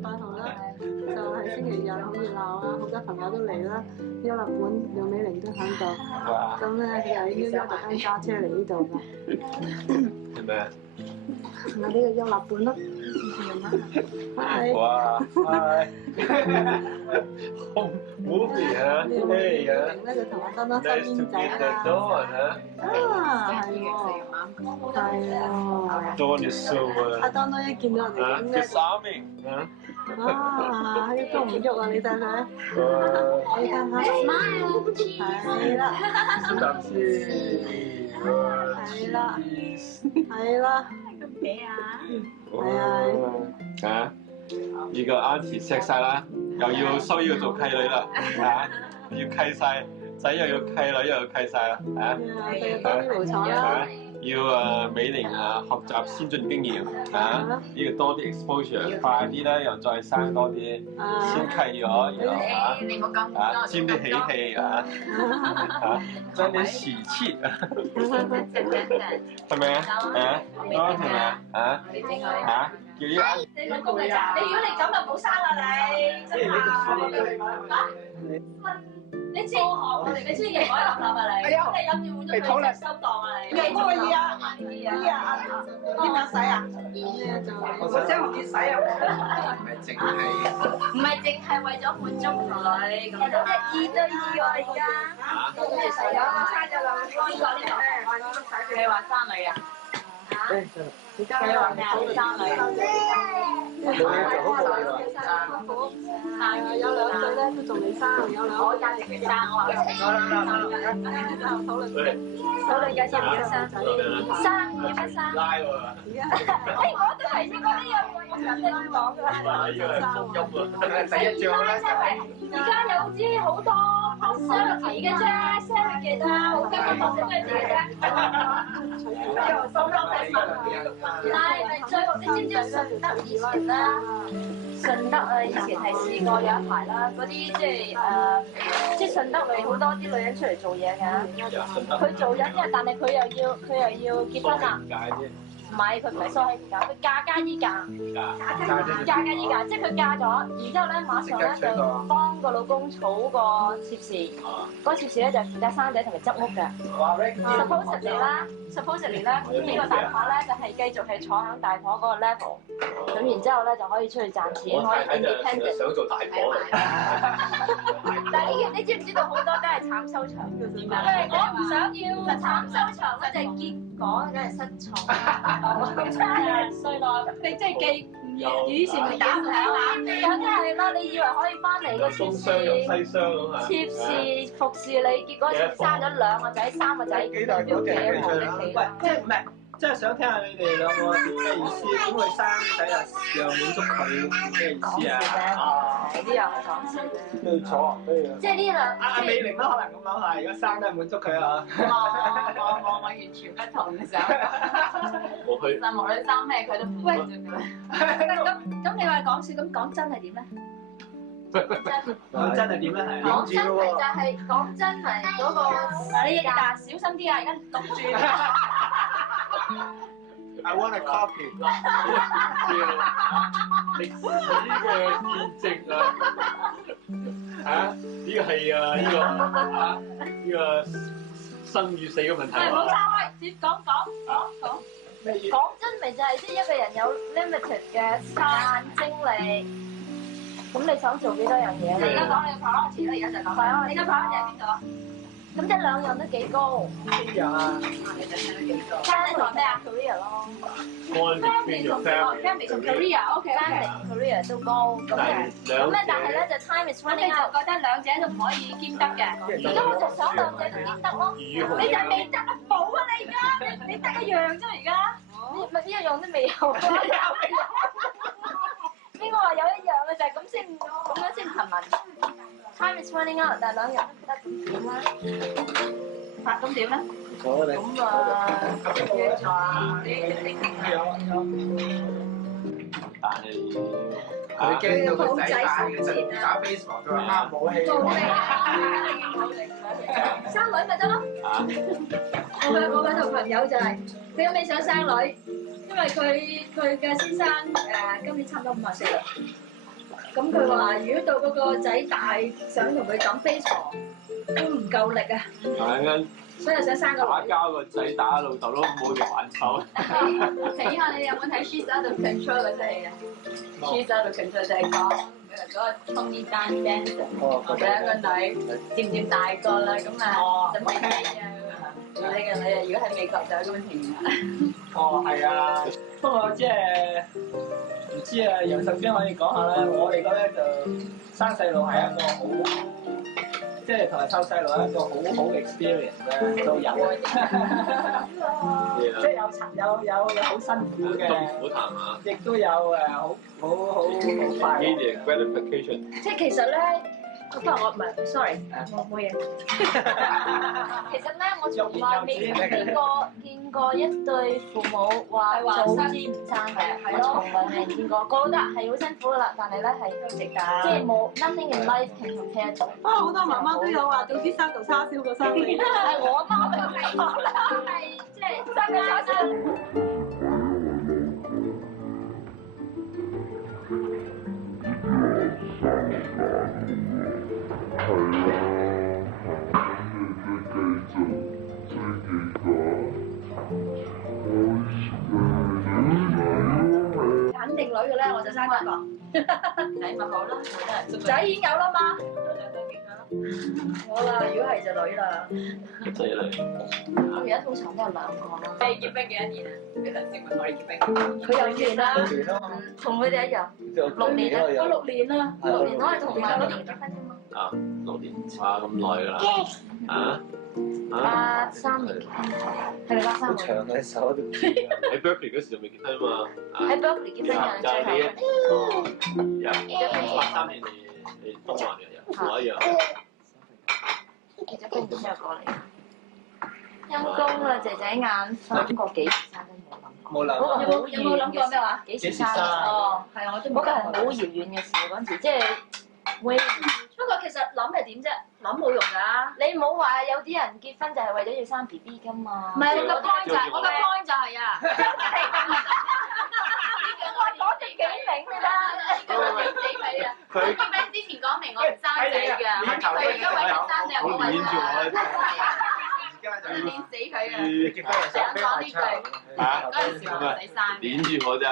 18號啦，就係星期日好熱鬧啦，好多朋友都嚟啦，優立本楊美玲都喺度，咁咧佢又已經特登揸車嚟呢度㗎。係咪啊？我呢個優立本咯。係。哇！係。好 movie 啊！咩啊？咧就同阿當當收 Nice 煙 to 仔 meet the 啦。 Dawn 啊係喎。係喎。 ！Dawn is so 阿當當一見到我哋咁咧， disarming 啊！啊，呢都唔喐啊！你睇睇，你睇下 Smile, cheese. 係啦，食啖先。係啦，係啦，係啊！啊！呢個 Auntie 錫晒啦，又要收要做契女啦，嚇！要契晒，仔又要契女又要契晒啦，嚇！對多啲無彩啦，要美玲學習先進經驗嚇，要多啲 exposure， 快啲咧又再生多啲，先契咗，然後嚇沾啲喜氣啊嚇，沾啲喜氣啊，係咪啊？係咪啊？嚇！叫啲阿你老公嚟咋？你如果你咁就冇生啦你，真係。你知我哋你知嘅，我諗啊你。係啊，你飲住換咗佢收檔啊你。幾多個億啊？億啊！點樣使啊？我真係唔知使啊！唔係淨係為咗滿足佢，咁就2對2喎而家。咁你使咗差咗兩個呢個？你話生女啊？你話咩啊？生女。係啊，有2歲咧都仲未生，有2個我價值嘅生，我話討論緊要唔要生？生要乜生？拉喎，我都提出過呢樣嘢，我想聽你講㗎啦。呢個係福音啊！第一張啦，而家有知好多 personality 嘅啫 ，personality 嘅啫，好根本學識咩字嘅啫。係咪最？你知唔知順德以前咧？順德啊，以前係試過有一排啦，嗰啲即係順德咪好多啲女人出嚟做嘢嘅。佢做緊嘅，但係佢又要結婚啦。唔係，佢唔係梳起唔嫁，佢嫁加依嫁，嫁加依嫁，即係佢嫁咗，然之後咧馬上咧就幫個老公儲個妾侍，嗰個妾侍咧就負責生仔同埋執屋嘅。supposedly 咧，呢個大婆咧就係繼續係坐喺大婆嗰個 level，咁然之後咧就可以出去賺錢，可以 independent。想做大婆但係呢個你知唔知道好多都係慘收場？點解？我唔想要慘收場嗰隻結果，梗係失寵。咁差啊！衰咯，你即係記以前咪打唔響啊？梗係啦，你以為可以翻嚟個妾侍服侍你，結果生咗2個仔、3個仔，幾大個嘅嘅喂，即係唔係？即係想聽下你哋兩個點咩意思？點會生仔啊？又滿足佢咩意思啊？呢樣係講笑啫。對錯，即係呢兩阿美玲都可能咁諗係，如果生都係滿足佢啊！我完全不同嘅想法。我去但無論生咩佢都唔滿足嘅啦。咁你話講笑，咁講真係點咧？講真係點咧？係講真係就係講真係嗰個，你嗱小心啲啊！而家讀住。I want a copy。歷史嘅見證啊！嚇，呢個係啊，呢個生與死嘅問題。係冇錯，接講。講真咪就係即係一個人有 limited 嘅時間精力，咁你想做幾多樣嘢咧？你而家講你跑安前啦，而家就講。你而家跑安前喺邊度啊？咁即係2樣都幾高。邊樣啊？你想睇幾多？加呢個咩啊 career 咯 Family 同 family 同 career，OK，family 同 career 都高咁嘅。咁咧，但係咧就 time is 咁你 running out。就覺得兩者都唔可以兼得嘅。而家我就想2者都兼得咯。你就係未得啊！冇啊！你而家你得一樣啫，而家。咪呢一樣都未有。邊個話有一樣嘅就係咁先貧民 ？Time is running out，但係2樣都唔得點咧？咁點咧？咁約咗啊！你決定但係佢驚到個仔大嘅就打 baseball，佢話冇氣。做咩啊？生女咪得咯。我嗰個朋友就係佢有未想生女，因為佢嘅先生今年差唔多54啦。咁佢話如果到嗰個仔大，想同佢揼飛床都唔夠力啊，所以想生個女。打交個仔打老豆都冇條還手。睇下你有冇睇《She's Out of Control》嗰出戲啊？《She's Out of Control》就係講嗰個 Tony Danza， 兩個女漸大個啦，咁啊準備結婚啊。你個女啊，如果喺美國就有咁嘅情形。哦，係啊，不過即係唔知啊，楊秀娟可以講下啦。我哋覺得就生細路係一個好，即係同埋湊細路係一個好好嘅 experience 咧，都有。即係有好辛苦嘅，痛苦談啊！亦都有誒好快樂。Immediate gratification。即係其實咧，不過我唔係 sorry， 我冇嘢。其實咧，我從來未見過一對父母話早知唔生嘅，我從來未見過。覺得係好辛苦噶啦，但係咧係值得，即係冇 nothing in life can compare to。啊，好多媽媽都有話早知生嚿叉燒過生你。係我媽咪係即係生嘅叉燒。肯定女嘅咧，我就生一個。仔咪好啦，仔已經有啦嘛。我啦，如果係就女啦。仔女。我而家通常都有兩個啦。你結婚幾多年啊？你頭先問我哋結婚。佢有2年啦，年咯，同佢哋一樣。6年啊，我6年啦，6年我係同埋6年結婚啫嘛。啊，6年，哇咁耐㗎啦。啊83年結婚，係咪83年？長嘅手都喺 Berkeley 嗰時就未結婚啊嘛。喺 Berkeley 結婚就係你嘅，有83年你東華嘅人，同我一樣。結咗婚之後過嚟。陰公啦，姐姐眼3個幾時生都冇諗過。冇諗過。有冇諗過咩話？幾時生？哦，係啊，我都嗰個係好遙遠嘅事嗰陣時，即係會。不過其實諗係點啫？諗冇用㗎。你唔好話有啲人結婚就係為咗要生 BB 㗎嘛。唔係，我個 point 就係啊。我講得幾明㗎啦。你死佢啊！佢結婚之前講明我唔生仔㗎，佢而家為咗生仔好為佢練死佢啊！想講呢句，嗰陣時我唔使生。攆住我啫。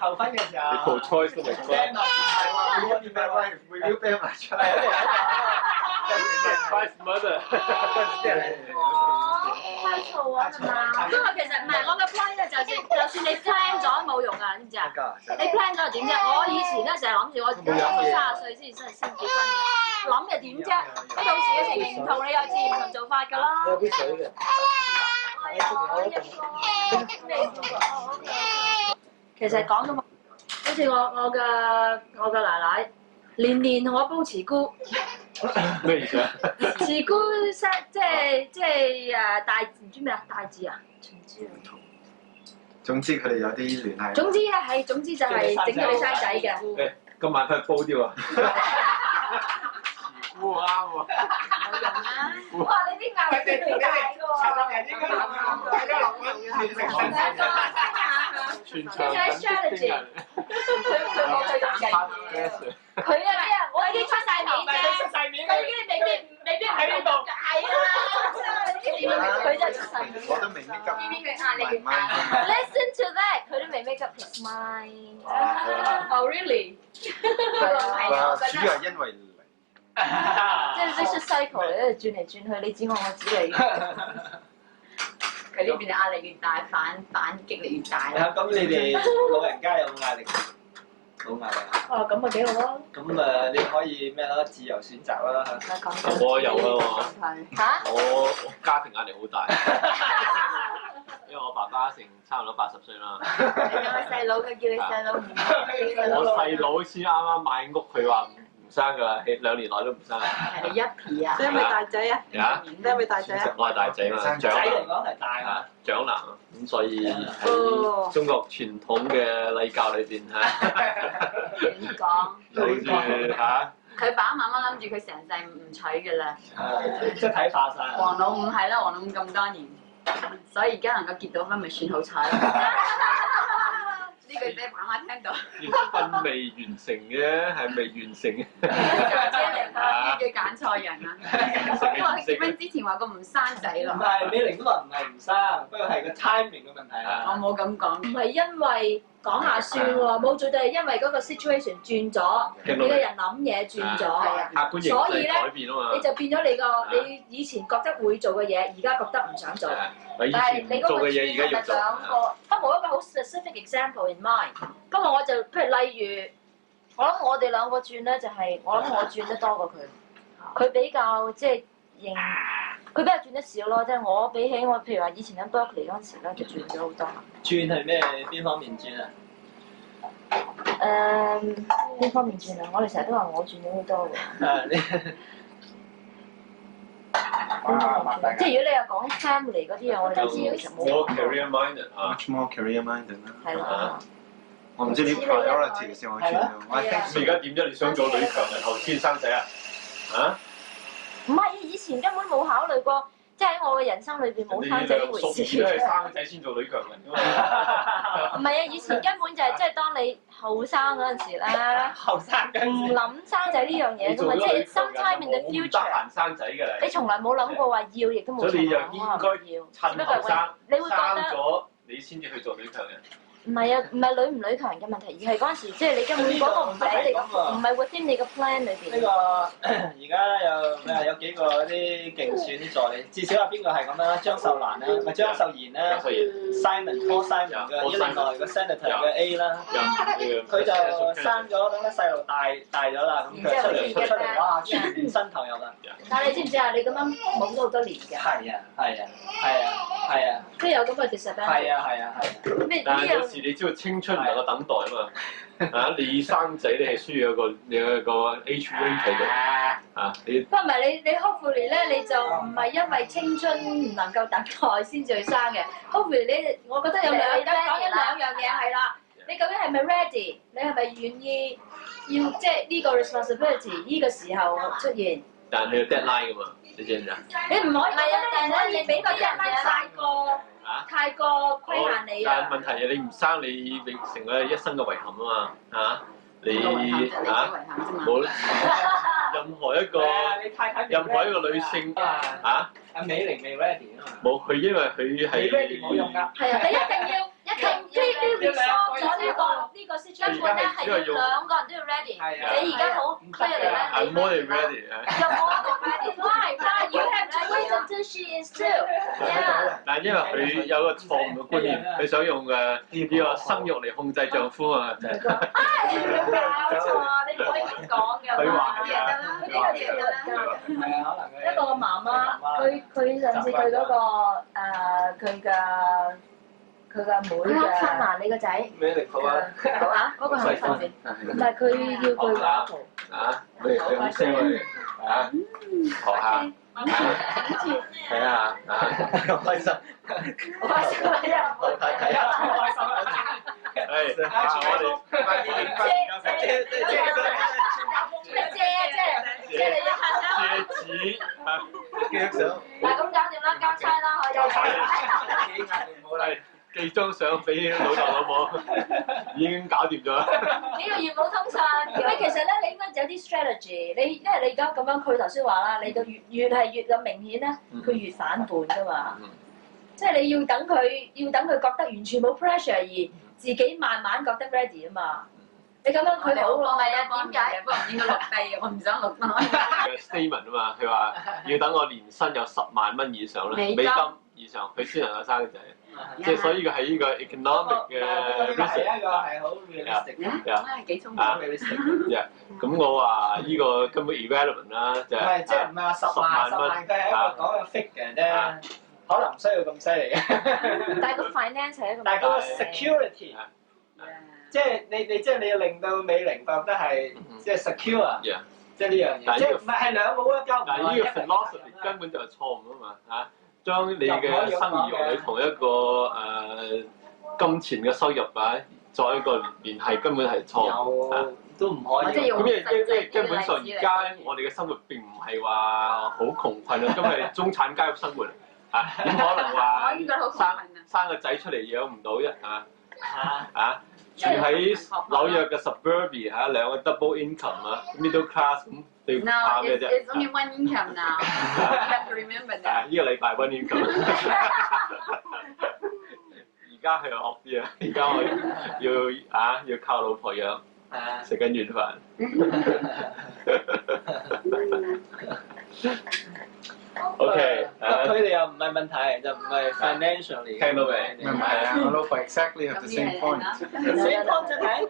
求婚嘅時候。你 pro choice 都未講。係話會要啤埋出嚟。Surprise mother。開錯啊嘛！因為其實唔係我嘅 plan 咧，就算你 plan 咗冇用㗎，知唔知啊？你 plan 咗點啫？我以前咧成日諗住我30歲先結婚嘅，諗又點啫？你到時嘅情形唔同，你有自然唔同做法㗎啦。有啲水嘅。其實講到好似我嘅奶奶年年同我煲慈菇。咩意思啊？慈菇即係大唔知咩啊？大字啊？總之佢哋有啲聯繫。總之咧係總之就係整到你生仔嘅。誒，今晚睇煲啲喎。慈菇啱喎。冇用啦！哇！你啲牙係幾大全場緊張人。佢冇佢咁勁。佢啊！我已經出晒面啫，佢已經未必喺呢度。係啊！佢真係出晒面。我都未必急。呢邊佢壓力越大。Listen to that，佢都未 make up his mind。Oh really？主要係因為你。即係 vicious cycle 喺度轉嚟轉去，你指我，我指你。佢呢邊壓力越大，反擊力越大。咁你哋老人家有冇壓力？冇壓力。哦，咁咪幾好咯。咁你可以咩啦？自由選擇啦。我有啊嚇？我家庭壓力好大，因為我爸爸差唔多80歲啦。你有個細佬嘅，叫你細佬唔。我細佬先啱啱買屋，佢話唔生㗎啦，2年內都唔生。係一皮啊！你係咪大仔啊？呀？你係咪大仔啊？我係大仔嘛，長仔嚟男。講係大啊。長男，咁所以喺中國傳統嘅禮教裏邊嚇，亂講。好似嚇。佢爸爸媽媽諗住佢成世唔娶㗎啦。即係睇化晒。黃老五係啦，黃老五咁多年，所以而家能夠結到婚咪算好彩咯。呢句俾爸媽下聽到。結婚未完成嘅，係未完成嘅。姐嚟㗎，叫揀錯人啊！因為結婚之前話過唔生仔唔咯。係美玲都話唔係唔生，不過係個 timing 嘅問題啊。我冇咁講。唔係因為講下算喎，冇做到係因為嗰個 situation 轉咗，你個人諗嘢轉咗，客觀形勢改變啊嘛。你就變咗你以前覺得會做嘅嘢，而家覺得唔想做。但係你做嘅嘢而家要做。不過冇一個好 specific example in mind。不過我就譬如例如，我諗我哋兩個轉咧，就係我諗我轉得多過佢。佢比較即係認，佢比較轉得少咯。即係我比起我譬如話以前喺 Berkeley 嗰陣時咧，就轉咗好多。轉係咩？邊方面轉啊？邊方面轉啊？我哋成日都話我轉咗好多㗎。即係如果你又講 family 嗰啲嘢，我哋就知其實冇。More career minded 啊 much more career minded 啦。係啦。我唔知啲 priority 先我轉到。我咁而家點啫？你想做女強人後天生仔啊？啊？唔係，以前根本冇考慮過，即係喺我嘅人生裏邊冇生仔呢回事。你都係生仔先做女強人㗎嘛？唔係啊！以前根本就係即係當你後生嗰陣時咧，後生唔諗生仔呢樣嘢㗎嘛，即係 sometime in the 冇得 future。閒生仔㗎你從來冇諗過話要，亦都冇所以你就從來應該要。趁後生，你會覺生得咗你先至去做女強人。唔係啊，唔係女唔女強人嘅問題，而係嗰陣時即係你根本嗰個唔喺你個唔係 within 你個 plan 裏邊。呢個而家有幾個啲競選啲助理，至少有邊個係咁啦？張秀蘭啦，咪張秀賢啦，Simon Paul Simon 嘅，另外個 Senator 嘅 A 啦，佢就生咗等啲細路大咗啦，咁佢出嚟哇，全身投入啦。但係你知唔知啊？你咁樣冇咗好多年嘅。係啊，即係有咁嘅 disadvantage。係啊。咩呢但係有樣？時你知道青春唔能夠等待啊嘛。啊，你生仔你係需要有個age range 喺度啊，你。不過唔係你 hopefully 咧，你就唔係因為青春唔能夠等待先至去生嘅。hopefully 我覺得有兩樣嘢係啦。你究竟係咪 ready？你係咪願意要即係呢個 responsibility 呢個時候出現？但係有 deadline 㗎嘛，你知唔知啊？你唔可以，但係你俾個人太過規限你啊！但係問題係你唔生，你成為一生嘅遺憾啊嘛，嚇你冇任何一個女性嚇。阿美玲未 ready 啊嘛。冇佢，因為佢係。未 ready 冇用㗎。係啊，你一定要resolve 咗呢個 situation 咧，係要兩個人都要 ready。你而家好 clear 咧。I'm more than ready。又冇一個 ready。Why? You have to wait until she is too. Yeah。但係因為佢有個錯誤嘅觀念，佢想用呢個生育嚟控制丈夫啊。你搞錯啊！你唔可以咁講嘅。佢話呢個嘢得啦。係啊，可能一個媽媽，佢上次佢嗰個佢個妹嘅親啊，你個仔美玲好啊。好啊，嗰個係咪分別？唔係佢要佢畫圖。啊，你好聲喎你啊，學下。睇下啊，開心。開心啊！睇下，開心啊！係，我哋快啲影翻借你一下啦。借紙啊！嗱咁搞掂啦，交差啦，可以。冇啦，寄張相俾老豆老母，已經搞掂咗啦。幾個月冇通訊，咁其實咧，你應該有啲 strategy。你因為你而家咁樣，佢頭先話啦，你個越係越咁明顯咧，佢越反叛㗎嘛。即係你要等佢覺得完全冇 pressure 而自己慢慢覺得 ready 啊嘛。你咁樣佢好喎，唔係啊？點解？不過唔應該錄低嘅，我唔想錄低。statement 啊嘛，佢話要等我年薪有10萬蚊以上咧，美金以上，佢先能夠生仔。即係所以佢係呢個 economic 嘅 reason。一個係好 realistic 嘅，幾聰明 realistic。咁我話呢個根本 irrelevant 啦，就係即係唔係話10萬，佢係一個講嘅 figure 啫，可能唔需要咁犀利嘅。但係個 finance 係一個，但係個 security，即係你要令到美玲覺得係即係 secure，即係呢樣嘢，即係唔係兩個 work out。但係呢個 philosophy 根本就係錯誤啊嘛嚇，將你嘅生兒育女同一個金錢嘅收入啊作一個聯繫，根本係錯誤。都唔可以。咁因為根本上而家我哋嘅生活並唔係話好窮困啊，今日係中產階級生活啊，點可能話生個仔出嚟養唔到啫嚇？住喺紐約嘅 suburbia 嚇，兩個 double income 啊 ，middle class 咁，你要 No, 怕咩 it's 啫？ only one income now. You have to remember that. 呢個禮拜 one income。而家係惡啲啊！而家我要靠老婆養，食緊軟飯。OK，佢哋又唔係問題，就唔係 financial 嚟嘅。聽到未？唔係啊，我老婆 exactly have the same point。same point 真係。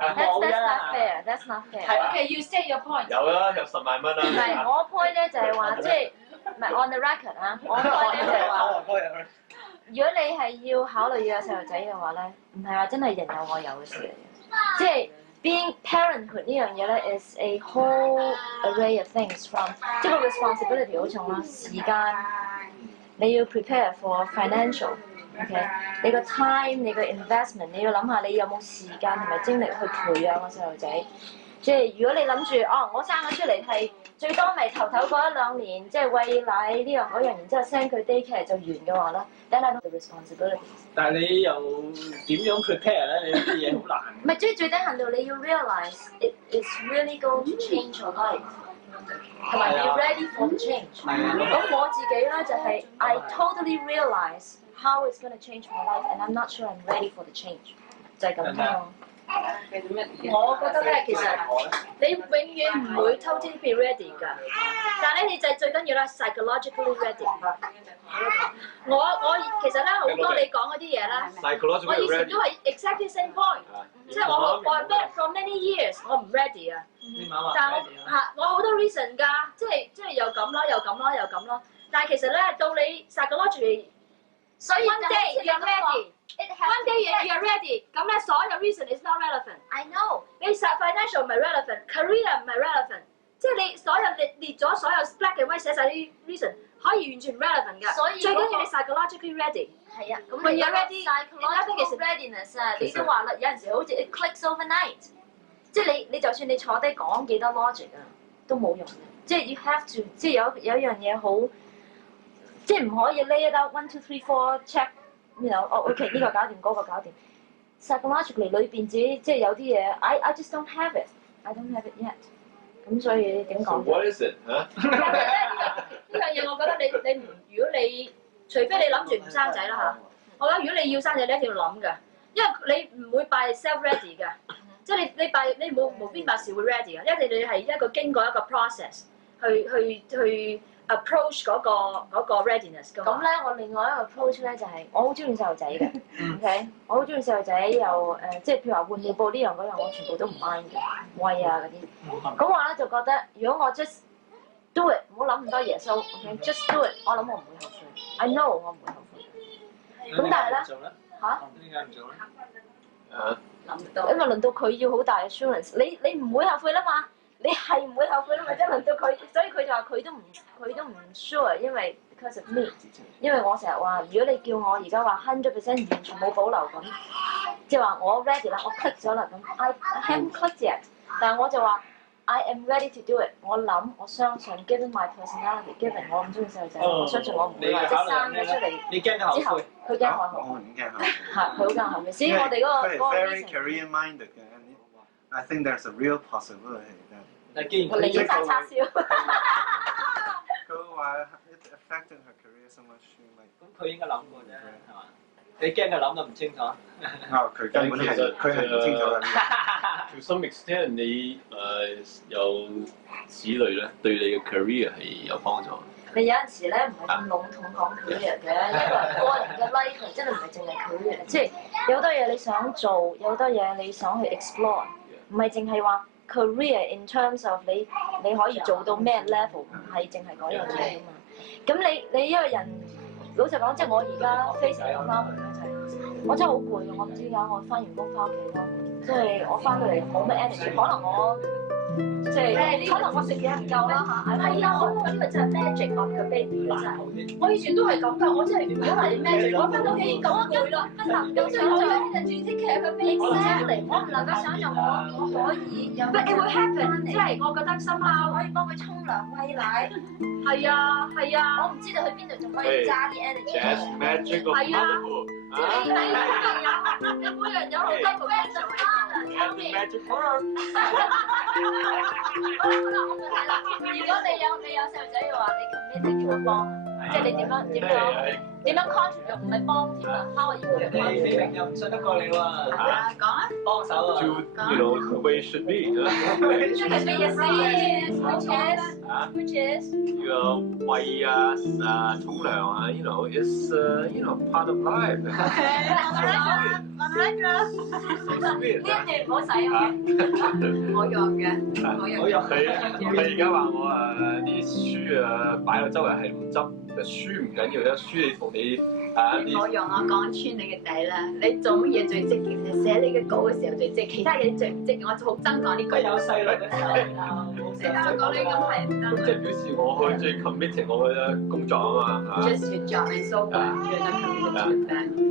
That's not fair. That's not fair. Okay, you say your point. 有啦，有10萬蚊啦。唔係我 point 咧就係話，即係唔係 on the record 啊？我 point 咧就係話，如果你係要考慮要有細路仔嘅話咧，唔係話真係人有我有嘅事嚟嘅，即係。Being parenthood 呢樣嘢咧 is a whole array of things from 即係個 responsibility 好重啦，時間你要 prepare for financial，OK？ 你個 time 你個 investment 你要諗下你有冇時間同埋精力去培養個細路仔。即係如果你諗住我生咗出嚟係最多咪頭嗰1-2年，即係餵奶呢樣嗰樣，然之後 send 佢 daycare 就完嘅話咧 ，then I know the responsibility。但係你又點樣 prepare 咧？你啲嘢好難。唔係最低限度你要 realize it is really going to change your life， 同埋你要 ready for the change。咁我自己咧就係 I totally realize how it's going to change my life and I'm not sure I'm ready for the change， 就係咁咯。我覺得咧，其實你永遠唔會 totally be ready 㗎，但係咧你就最緊要咧 psychologically ready。我其實咧好多你講嗰啲嘢咧，我以前都係 exactly same point， 即係我 for many years 我唔 ready 啊，但係我好多 reason 㗎，即係又咁咯，又咁咯，又咁咯，但係其實咧到你 psychologically， 所以 one day you're ready。One day you're ready， 咁咧所有 reason is not relevant。I know。你 financial 唔係 relevant，career 唔係 relevant， 即係你所有列咗所有 black and white 寫晒啲 reason， 可以完全唔 relevant 㗎。所以最緊要你 psychologically ready。係啊，咁你 ready，psychological readiness 啊，你都話啦，有陣時好似 it clicks overnight， 即係你就算你坐低講幾多 logic 啊，都冇用嘅。即係 you have to， 即係有一樣嘢好，即係唔可以 lay it out 1 2 3 4 check。OK 呢個搞掂，嗰個搞掂。Psychologically 裏邊自己即係有啲嘢 I just don't have it，I don't have it yet。咁所以點講 ？What is it？ 呢樣嘢我覺得你唔，如果你除非你諗住唔生仔啦嚇，我覺得如果你要生仔，你一定要諗㗎，因為你唔會 by self ready 㗎，即係你冇無邊百事會 ready 㗎，一定你係一個經過一個 process 去。approach 嗰個 readiness 㗎嘛。咁咧，我另外一個 approach 咧就係我好中意細路仔嘅，OK， 我好中意細路仔又即係譬如話換尿布呢樣嗰樣，我全部都唔 mind 嘅，餵啊嗰啲。咁我咧就覺得，如果我 just do it， 唔好諗咁多耶穌 ，OK，just do it， 我諗我唔會後悔 ，I know 我唔會後悔。咁但係咧嚇，點解唔做咧？諗唔到。因為輪到佢要好大 assurance， 你唔會後悔啦嘛。你係唔會後悔啦嘛？即係輪到佢，所以佢就話佢都唔 sure， 因為 because of me， 因為我成日話，如果你叫我而家話 100% 完全冇保留咁，即係話我 ready 啦，我 click 咗啦咁 ，I haven't clicked yet， 但係我就話 I am ready to do it， 我諗我相信 given my personality，given 我咁中意細路仔，我相信我唔會話即生咗出嚟之後，佢驚我後悔，係佢好驚後悔，所以我哋嗰個 very career minded 嘅 ，I think there's a real possibility。但既然佢寧願炸叉燒。佢話 it affected her career so much， 咁佢應該諗過啫，係嘛？你驚佢諗得唔清楚？佢根本係唔清楚嘅。To some extent， 你有子女咧，對你嘅 career 係有幫助。你有陣時咧唔係咁籠統講 career 嘅，因為個人嘅 life 真係唔係淨係 career， 即係有好多嘢你想做，有好多嘢你想去 explore， 唔係淨係話。career in terms of 你可以做到咩 level， 唔係淨係嗰樣嘢啊嘛。咁你一個人老實講，即係我而家 face 嘅 problem 咧就係我真係好攰嘅，我唔知點解我翻完工翻屋企咯，即係我翻到嚟冇乜 energy， 可能我即係可能我食嘢唔夠啦嚇。係啊，我覺得呢個真係 magic of the baby 真係。我以前都係咁㗎，我真係如果係 magic， 我翻到屋企已經咁攰啦，不能夠想像呢個轉職期嘅 baby 我唔能夠想像我可以有。But it will happen， 即係我覺得心啦，可以幫佢沖涼餵奶。係啊，我唔知道去邊度仲可以揸啲 energy。That's magic of motherhood。你每人有好多個 magic magic word。如果你有細路仔嘅話，你 commit 你點樣幫啊？即係你點樣 contribute 唔係幫添啊？How are you going to contribute？你明又唔信得過你喎。講啊，幫手啊。You know the way it should be。即係咩意思 ？Which is 呢個餵啊、沖涼啊 ，you know is you know part of life。呢一段唔好使啊！我用嘅，我用。佢而家話我啲書擺到周圍係唔執，書唔緊要，書你同你我用我講穿你嘅底啦！你做乜嘢最積極？你寫你嘅稿嘅時候最積極，其他嘢最唔積極。我好憎講呢句。有細路嘅時候，你得講呢咁係唔得。即係表示我最 committed 我嘅工作啊嘛。Just your job and so far you're not committed to family。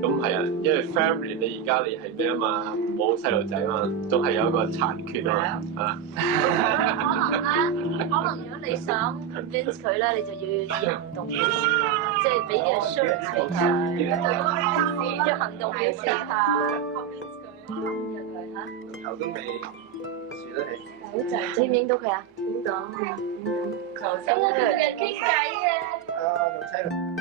咁係啊，因為 family 你而家你係咩啊嘛，冇細路仔啊嘛，總係有一個殘缺啊嘛，可能如果你想 convince 佢咧，你就要以行動表示，即係俾啲 assurance 俾佢，要行動表示下 convince 佢嚇。頭都未豎得起。好正，影唔影到佢啊？影到，求生啊！同人傾偈啊！啊，老妻。